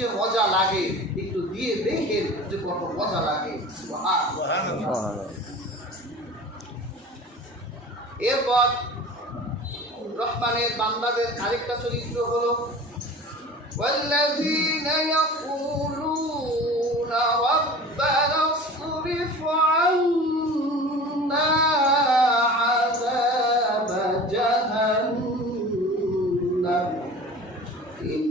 যে মজা লাগে একটু দিয়ে দেখেন যে কত মজা লাগে সুবহান। এরপর রহমানের বান্দাদের আরেকটা চরিত্র হলো والذين يقولون ربنا اصرف عنا عذاب جهنم إن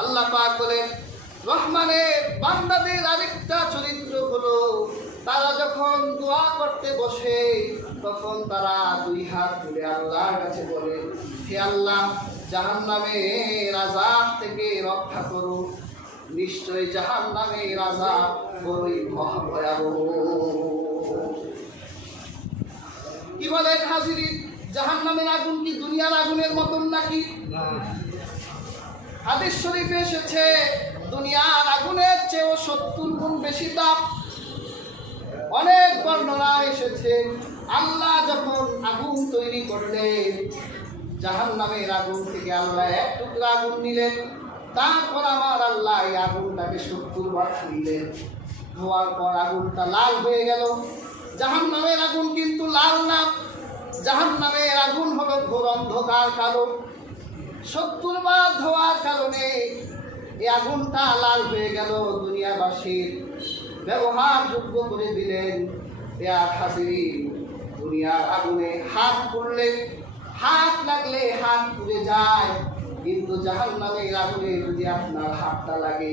আল্লাহ পাক বলেন, রহমানের বান্দাদের আরেকটা চরিত্র হলো, তারা যখন দোয়া করতে বসে, তখন তারা দুই হাত তুলে আল্লাহর কাছে বলে, হে আল্লাহ জাহান নামের আজাব থেকে রক্ষা করো। নিশ্চয় জাহান নামের আজাব বড়ই মহা ভয়াবহ। কি বলেন হাজিরি জাহান নামের আগুন কি দুনিয়ার আগুনের মতন নাকি? হাদিস শরীফে এসেছে, দুনিয়ার আগুনের চেয়েও সত্তর গুণ বেশি তাপ। অনেক বর্ণনা এসেছে, আল্লাহ যখন আগুন তৈরি করলেন জাহান নামের আগুন থেকে আল্লাহ এক টুকরা আগুন নিলেন, তারপর আমার আল্লাহ এই আগুনটাকে সত্তর বার ছুঁইলেন ধোয়ার পর আগুনটা লাল হয়ে গেল। জাহান নামের আগুন কিন্তু লাল না। জাহান নামের আগুন হলো ঘোর অন্ধকার কালো। সত্তর বার ধোয়ার কারণে এই আগুনটা লাল হয়ে গেল দুনিয়াবাসীর। ব্যবহারযোগ্য করে দিলেন হাজিরি। দুনিয়ার আগুনে হাত পড়লে, হাত লাগলে হাত পুড়ে যায়, কিন্তু জাহান নামের আগুনে যদি আপনার হাতটা লাগে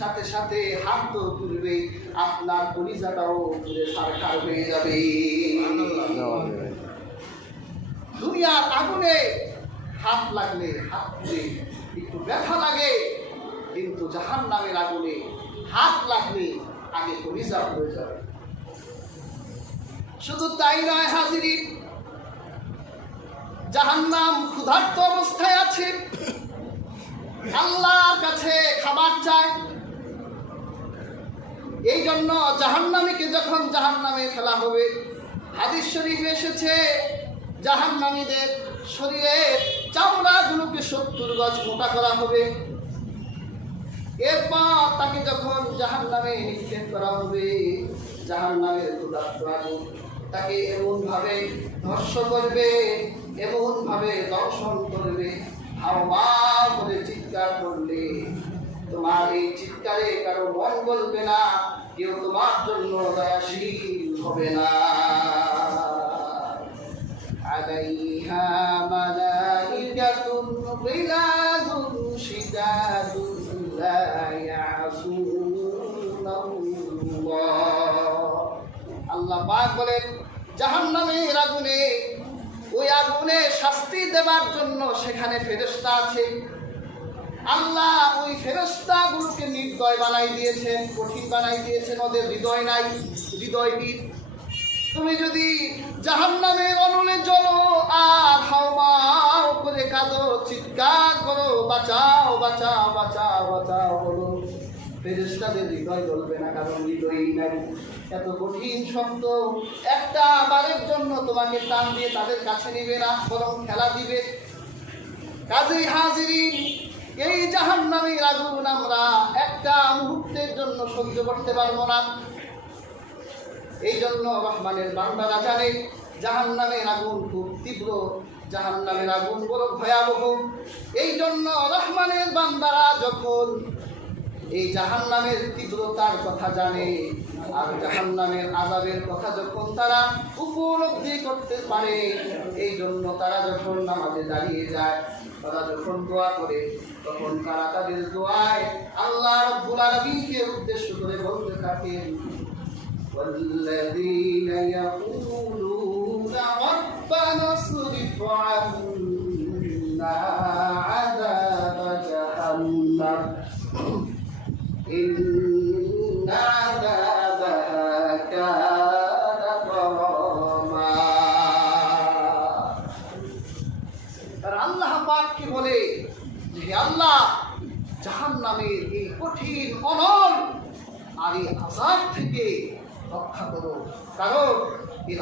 সাথে সাথে হাত তো তুলবে আপনার পরিজাটাও পুড়ে সারখার হয়ে যাবে। দুনিয়ার আগুনে হাত লাগলে হাত পুড়ে একটু ব্যথা লাগে, কিন্তু জাহান নামের আগুনে হাত লাগলে আগে পরিজা হয়ে যাবে। শুধু তাই নয় হাজিরি, জাহান্নাম ক্ষুধার্ত অবস্থায় আছে। আল্লাহর কাছে খাবার চায়। এই জন্য জাহান্নামীকে যখন জাহান্নামে ফেলা হবে, হাদিস শরীফে এসেছে জাহান্নামীদের শরীরের চামড়াগুলোকে সত্তর গজ মোটা করা হবে। এরপর তাকে যখন জাহান নামে নিক্ষেপ করা হবে জাহান নামের ক্ষুধার্ত আগুন তাকে এমনভাবে ধর্ষ করবে, এমনভাবে দর্শন করবে হাওয়া করে চিৎকার করলে। তোমার এই চিৎকারে কারও মন বলবে না, কেউ তোমার জন্য দয়াশীল হবে না। عليها ملائكة غلاظ شداد لا يعصون الله আল্লাহ পাক বলেন জাহান্নামের আগুনে ওই আগুনে শাস্তি দেবার জন্য সেখানে ফেরেশতা আছে আল্লাহ ওই ফেরেশতাগুলোকে নির্দয় বানাই দিয়েছেন কঠিন বানাই দিয়েছেন ওদের হৃদয় নাই হৃদয়বিদ তুমি যদি জাহান্নামের অনলে চলো আর হাওমাও করে কাঁদো, চিৎকার করো, বাঁচাও বাঁচাও বাঁচাও বাঁচাও, বলো। ফেরেস্তাদের হৃদয় বলবে না, কারণ হৃদয়ই নাই। এত কঠিন শব্দ, একটা বারের জন্য তোমাকে টান দিয়ে তাদের কাছে নিবে না, বরং খেলা দিবে। কাজেই হাজিরিন, এই জাহান্নামের আগুন আমরা একটা মুহূর্তের জন্য সহ্য করতে পারব না। এই জন্য রহমানের বান্দারা জানে জাহান নামের আগুন খুব তীব্র জাহান নামের আগুন বড় ভয়াবহ। এই জন্য রহমানের বান্দারা যখন এই জাহান নামের তীব্রতার কথা জানে, আর জাহান নামের আজাবের কথা যখন তারা উপলব্ধি করতে পারে এই জন্য তারা যখন নামাজে দাঁড়িয়ে যায়, তারা যখন দোয়া করে, তখন তারা তাদের দোয়ায় আল্লাহ রব্বুল আলামিনকে উদ্দেশ্য করে বলতে থাকেন والذين يقولون ربنا اصرف عنا عذاب جهنم إن عذابها كان غراما আর আল্লাহ পাক কি বলে যে হে আল্লাহ জাহান নামের এই কঠিন অনল আর এই আজাব থেকে রক্ষা করো। কারণ এর